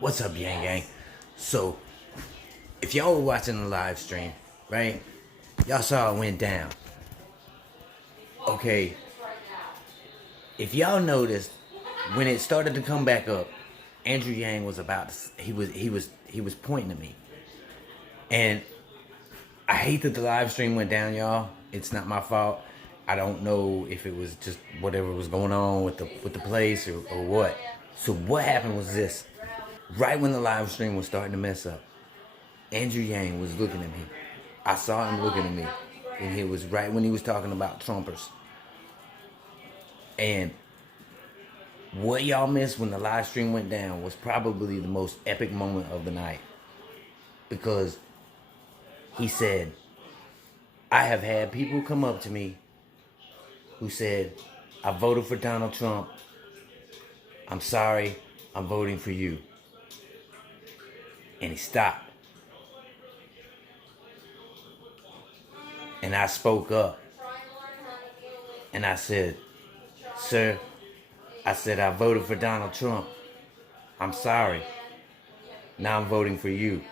What's up, Yang Gang? So, if y'all were watching the live stream, right? Y'all saw it went down. Okay. If y'all noticed, when it started to come back up, Andrew Yang was about to, he was pointing at me. And I hate that the live stream went down, y'all. It's not my fault. I don't know if it was just whatever was going on with the place or what. So what happened was this. Right when the live stream was starting to mess up, Andrew Yang was looking at me. I saw him looking at me. And it was right when he was talking about Trumpers. And what y'all missed when the live stream went down was probably the most epic moment of the night. Because he said, I have had people come up to me who said, I voted for Donald Trump. I'm sorry, I'm voting for you. And he stopped. And I spoke up. And I said, sir, I said, I voted for Donald Trump. I'm sorry. Now I'm voting for you.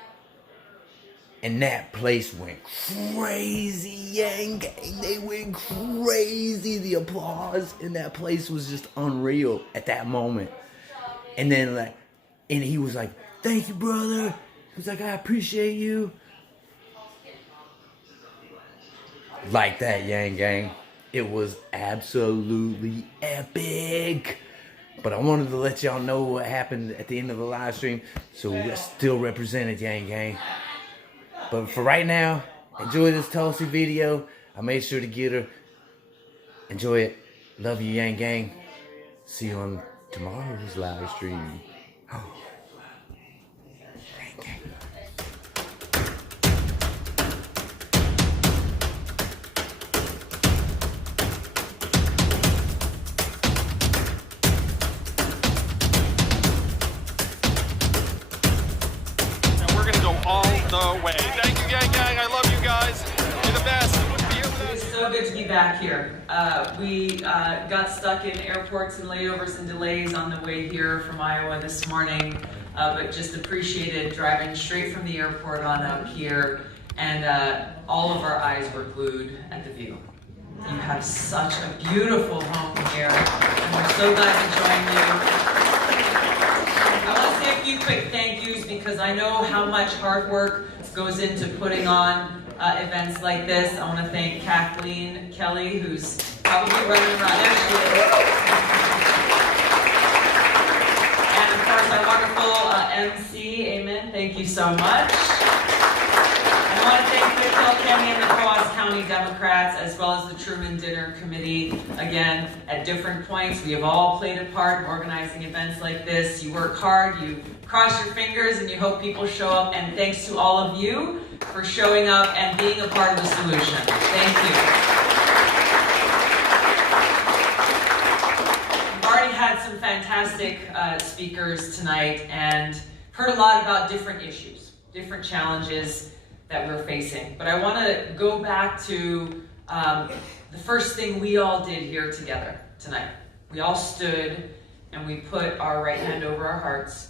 And that place went crazy, Yang Gang. They went crazy. The applause in that place was just unreal at that moment. And then and he was like, thank you, brother. He was like, I appreciate you. Like that, Yang Gang. It was absolutely epic. But I wanted to let y'all know what happened at the end of the live stream. So we're still represented, Yang Gang. But for right now, enjoy this Tulsi video. I made sure to get her. Enjoy it. Love you, Yang Gang. See you on tomorrow's live stream. Oh. Yang Gang. All the way. Thank you, Gang Gang. I love you guys. You're the best. It's so good to be back here. We got stuck in airports and layovers and delays on the way here from Iowa this morning, but just appreciated driving straight from the airport on up here, and all of our eyes were glued at the view. You have such a beautiful home here, and we're so glad to join you. I want to say a few quick thank yous because I know how much hard work goes into putting on events like this. I want to thank Kathleen Kelly, who's probably running around. There she is. And of course our wonderful MC, Amen. Thank you so much. I want to thank the Kilkenny and the Coas County Democrats, as well as the Truman Dinner Committee. Again, at different points, we have all played a part in organizing events like this. You work hard, you cross your fingers, and you hope people show up. And thanks to all of you for showing up and being a part of the solution. Thank you. We've already had some fantastic speakers tonight and heard a lot about different issues, different challenges that we're facing. But I want to go back to the first thing we all did here together tonight. We all stood and we put our right hand over our hearts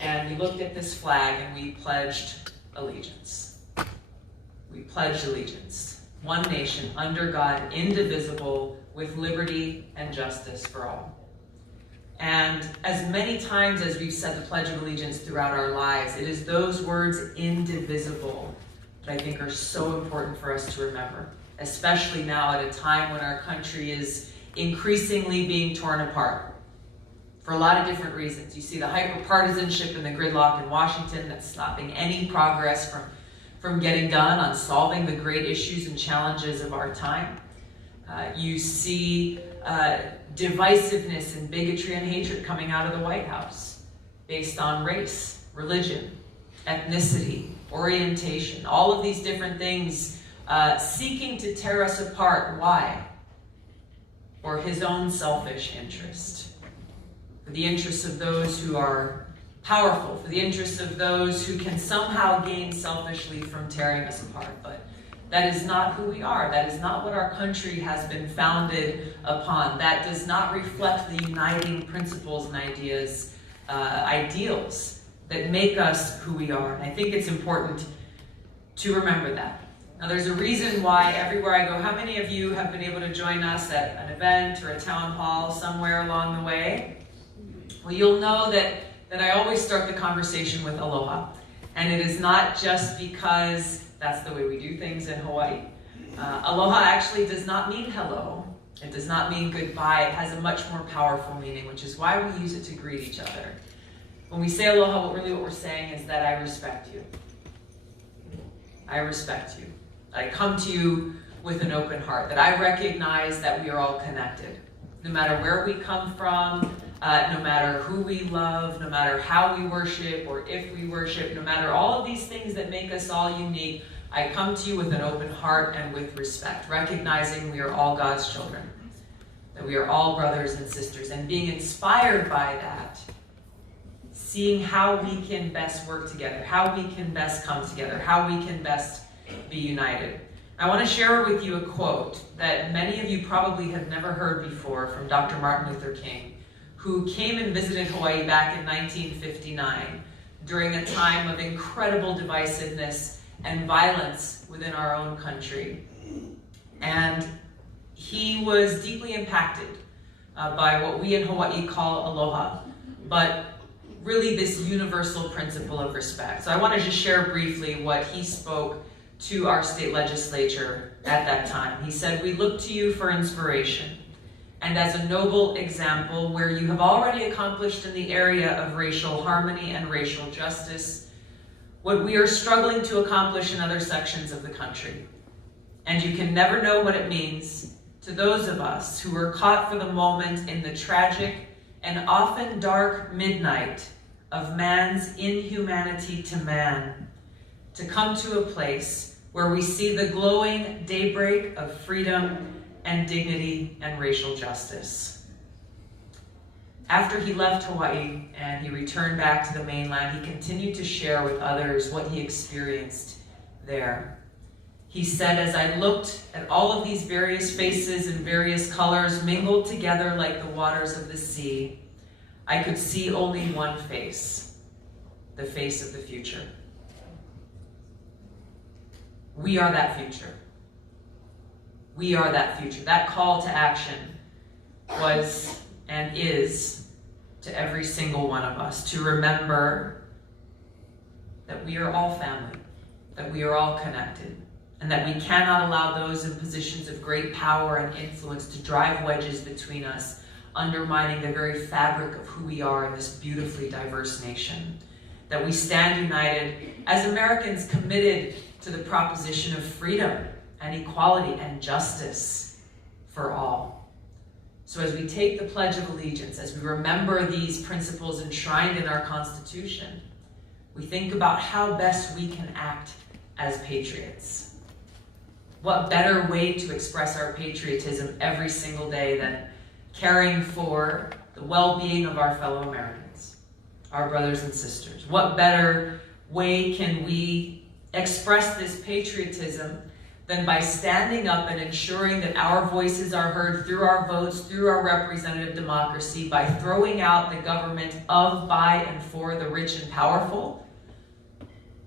and we looked at this flag and we pledged allegiance. We pledged allegiance. One nation, under God, indivisible, with liberty and justice for all. And as many times as we've said the Pledge of Allegiance throughout our lives, it is those words, indivisible, that I think are so important for us to remember, especially now at a time when our country is increasingly being torn apart for a lot of different reasons. You see the hyper-partisanship and the gridlock in Washington that's stopping any progress from getting done on solving the great issues and challenges of our time. You see divisiveness and bigotry and hatred coming out of the White House based on race, religion, ethnicity, orientation, all of these different things seeking to tear us apart. Why? For his own selfish interest. For the interests of those who are powerful, for the interests of those who can somehow gain selfishly from tearing us apart. But that is not who we are. That is not what our country has been founded upon. That does not reflect the uniting principles and ideals that make us who we are. And I think it's important to remember that. Now, there's a reason why everywhere I go, how many of you have been able to join us at an event or a town hall somewhere along the way? Well, you'll know that I always start the conversation with aloha. And it is not just because that's the way we do things in Hawaii. Aloha actually does not mean hello. It does not mean goodbye. It has a much more powerful meaning, which is why we use it to greet each other. When we say aloha, what we're saying is that I respect you. I respect you. I come to you with an open heart, that I recognize that we are all connected. No matter where we come from, no matter who we love, no matter how we worship or if we worship, no matter all of these things that make us all unique, I come to you with an open heart and with respect, recognizing we are all God's children, that we are all brothers and sisters, and being inspired by that, seeing how we can best work together, how we can best come together, how we can best be united. I want to share with you a quote that many of you probably have never heard before from Dr. Martin Luther King, who came and visited Hawaii back in 1959 during a time of incredible divisiveness and violence within our own country. And he was deeply impacted by what we in Hawaii call aloha, but really this universal principle of respect. So I want to just share briefly what he spoke to our state legislature at that time. He said, "We look to you for inspiration and as a noble example where you have already accomplished in the area of racial harmony and racial justice what we are struggling to accomplish in other sections of the country. And you can never know what it means to those of us who were caught for the moment in the tragic and often dark midnight of man's inhumanity to man, to come to a place where we see the glowing daybreak of freedom and dignity and racial justice." After he left Hawaii and he returned back to the mainland, he continued to share with others what he experienced there. He said, "As I looked at all of these various faces and various colors mingled together like the waters of the sea, I could see only one face, the face of the future." We are that future. We are that future. That call to action was and is to every single one of us to remember that we are all family, that we are all connected, and that we cannot allow those in positions of great power and influence to drive wedges between us, undermining the very fabric of who we are in this beautifully diverse nation. That we stand united as Americans committed to the proposition of freedom and equality and justice for all. So as we take the Pledge of Allegiance, as we remember these principles enshrined in our Constitution, we think about how best we can act as patriots. What better way to express our patriotism every single day than caring for the well-being of our fellow Americans, our brothers and sisters? What better way can we express this patriotism than by standing up and ensuring that our voices are heard through our votes, through our representative democracy, by throwing out the government of, by, and for the rich and powerful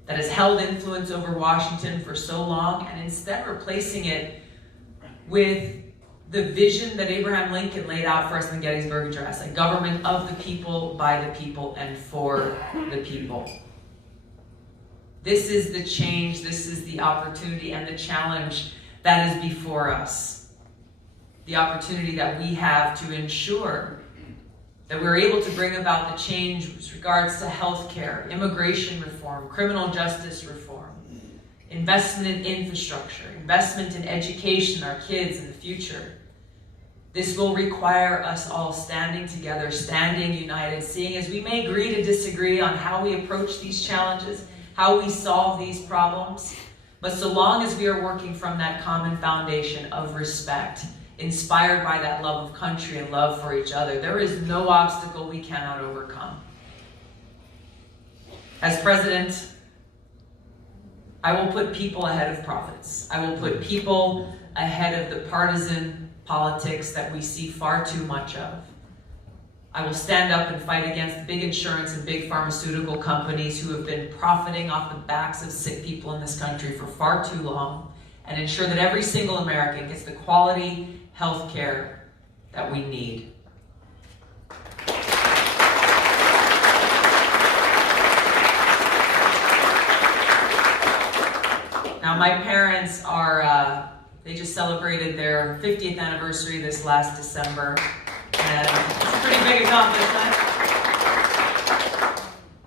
that has held influence over Washington for so long, and instead replacing it with the vision that Abraham Lincoln laid out for us in the Gettysburg Address, a government of the people, by the people, and for the people. This is the change, this is the opportunity and the challenge that is before us. The opportunity that we have to ensure that we're able to bring about the change with regards to healthcare, immigration reform, criminal justice reform, investment in infrastructure, investment in education, our kids in the future. This will require us all standing together, standing united, seeing as we may agree to disagree on how we approach these challenges, how we solve these problems, but so long as we are working from that common foundation of respect, inspired by that love of country and love for each other, there is no obstacle we cannot overcome. As president, I will put people ahead of profits. I will put people ahead of the partisan politics that we see far too much of. I will stand up and fight against big insurance and big pharmaceutical companies who have been profiting off the backs of sick people in this country for far too long, and ensure that every single American gets the quality health care that we need. Now, my parents are, they just celebrated their 50th anniversary this last December, and it's a pretty big accomplishment.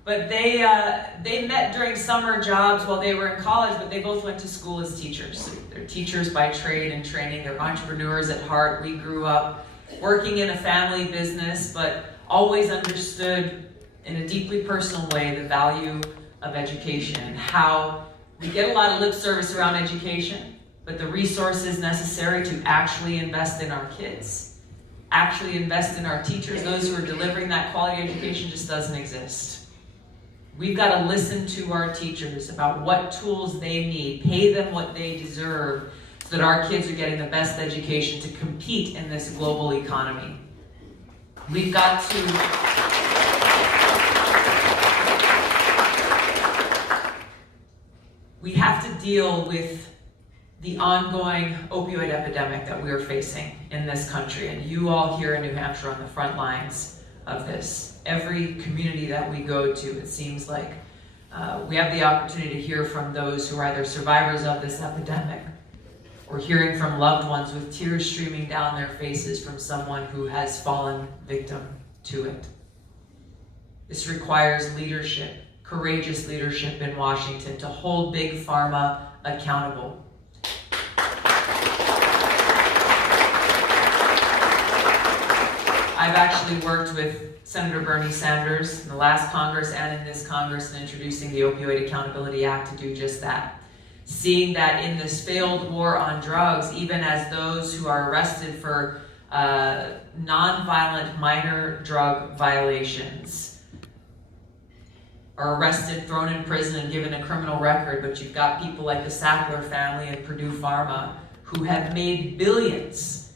But they met during summer jobs while they were in college, but they both went to school as teachers. They're teachers by trade and training. They're entrepreneurs at heart. We grew up working in a family business, but always understood in a deeply personal way the value of education and how we get a lot of lip service around education, but the resources necessary to actually invest in our kids, actually invest in our teachers, those who are delivering that quality education, just doesn't exist. We've got to listen to our teachers about what tools they need, pay them what they deserve, so that our kids are getting the best education to compete in this global economy. We've got to we have to deal with the ongoing opioid epidemic that we are facing in this country. And you all here in New Hampshire on the front lines of this. Every community that we go to, it seems like we have the opportunity to hear from those who are either survivors of this epidemic or hearing from loved ones with tears streaming down their faces from someone who has fallen victim to it. This requires leadership, courageous leadership in Washington to hold Big Pharma accountable. I've actually worked with Senator Bernie Sanders in the last Congress and in this Congress in introducing the Opioid Accountability Act to do just that. Seeing that in this failed war on drugs, even as those who are arrested for non-violent minor drug violations are arrested, thrown in prison, and given a criminal record, but you've got people like the Sackler family and Purdue Pharma who have made billions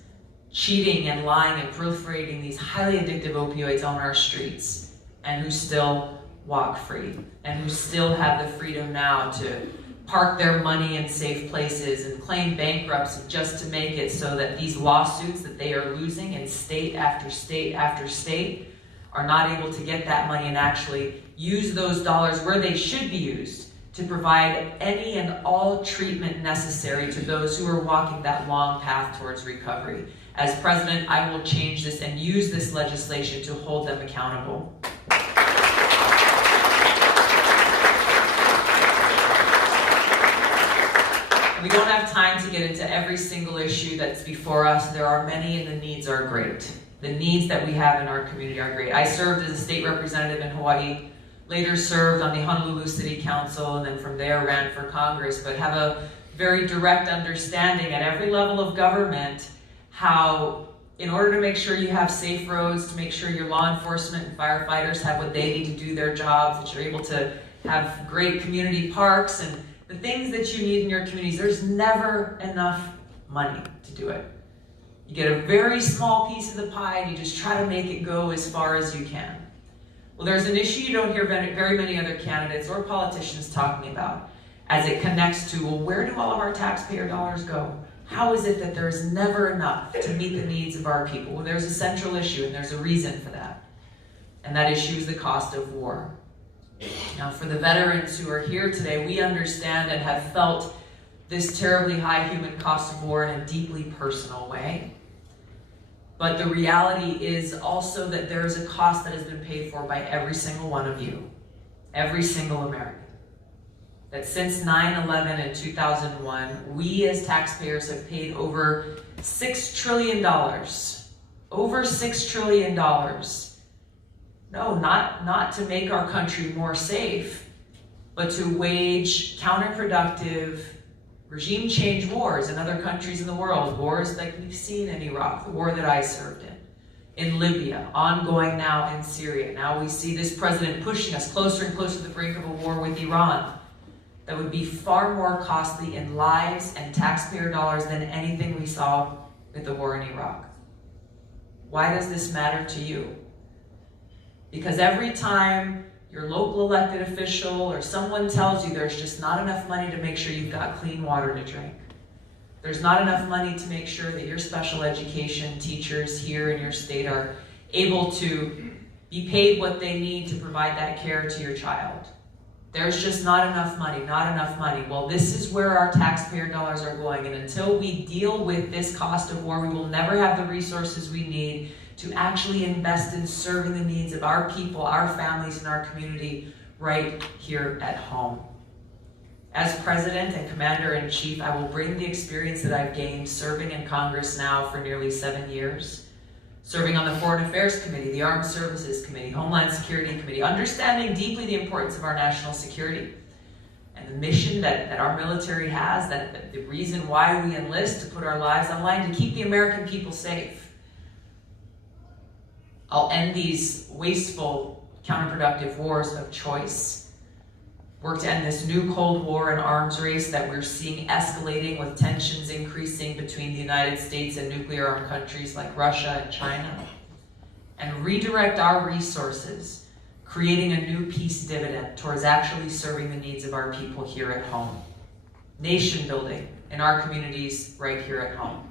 cheating and lying and proliferating these highly addictive opioids on our streets, and who still walk free, and who still have the freedom now to park their money in safe places and claim bankruptcy just to make it so that these lawsuits that they are losing in state after state after state are not able to get that money and actually use those dollars where they should be used to provide any and all treatment necessary to those who are walking that long path towards recovery. As president, I will change this and use this legislation to hold them accountable. We don't have time to get into every single issue that's before us. There are many and the needs are great. The needs that we have in our community are great. I served as a state representative in Hawaii, later served on the Honolulu City Council, and then from there ran for Congress, but have a very direct understanding at every level of government how, in order to make sure you have safe roads, to make sure your law enforcement and firefighters have what they need to do their jobs, that you're able to have great community parks and the things that you need in your communities, there's never enough money to do it. You get a very small piece of the pie and you just try to make it go as far as you can. Well, there's an issue you don't hear very many other candidates or politicians talking about as it connects to, well, where do all of our taxpayer dollars go? How is it that there's never enough to meet the needs of our people? Well, there's a central issue and there's a reason for that. And that issue is the cost of war. Now, for the veterans who are here today, we understand and have felt this terribly high human cost of war in a deeply personal way. But the reality is also that there is a cost that has been paid for by every single one of you, every single American. That since 9/11 in 2001, we as taxpayers have paid over $6 trillion. Over $6 trillion. No, not to make our country more safe, but to wage counterproductive regime change wars in other countries in the world, wars like we've seen in Iraq, the war that I served in Libya, ongoing now in Syria. Now we see this president pushing us closer and closer to the brink of a war with Iran that would be far more costly in lives and taxpayer dollars than anything we saw with the war in Iraq. Why does this matter to you? Because every time your local elected official or someone tells you there's just not enough money to make sure you've got clean water to drink, there's not enough money to make sure that your special education teachers here in your state are able to be paid what they need to provide that care to your child. There's just not enough money, not enough money. Well, this is where our taxpayer dollars are going, and until we deal with this cost of war, we will never have the resources we need to actually invest in serving the needs of our people, our families, and our community right here at home. As President and Commander-in-Chief, I will bring the experience that I've gained serving in Congress now for nearly 7 years, serving on the Foreign Affairs Committee, the Armed Services Committee, Homeland Security Committee, understanding deeply the importance of our national security and the mission that our military has, that the reason why we enlist, to put our lives on the line, to keep the American people safe. I'll end these wasteful, counterproductive wars of choice. Work to end this new Cold War and arms race that we're seeing escalating, with tensions increasing between the United States and nuclear-armed countries like Russia and China. And redirect our resources, creating a new peace dividend towards actually serving the needs of our people here at home. Nation building in our communities right here at home.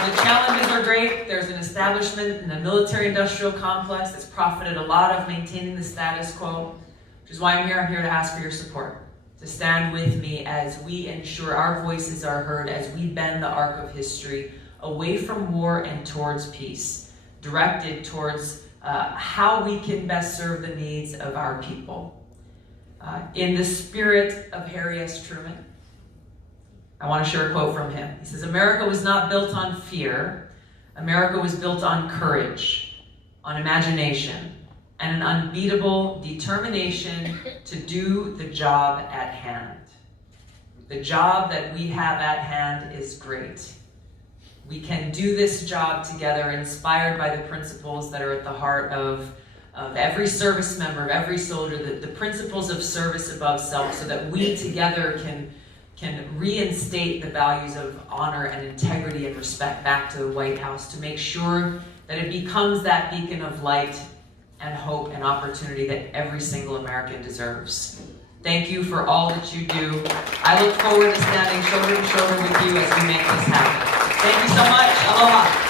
The challenges are great. There's an establishment in the military-industrial complex that's profited a lot of maintaining the status quo, which is why I'm here to ask for your support, to stand with me as we ensure our voices are heard, as we bend the arc of history away from war and towards peace, directed towards how we can best serve the needs of our people. In the spirit of Harry S. Truman, I want to share a quote from him. He says, "America was not built on fear. America was built on courage, on imagination, and an unbeatable determination to do the job at hand." The job that we have at hand is great. We can do this job together, inspired by the principles that are at the heart of every service member, of every soldier, the principles of service above self, so that we together can reinstate the values of honor and integrity and respect back to the White House, to make sure that it becomes that beacon of light and hope and opportunity that every single American deserves. Thank you for all that you do. I look forward to standing shoulder to shoulder with you as we make this happen. Thank you so much. Aloha.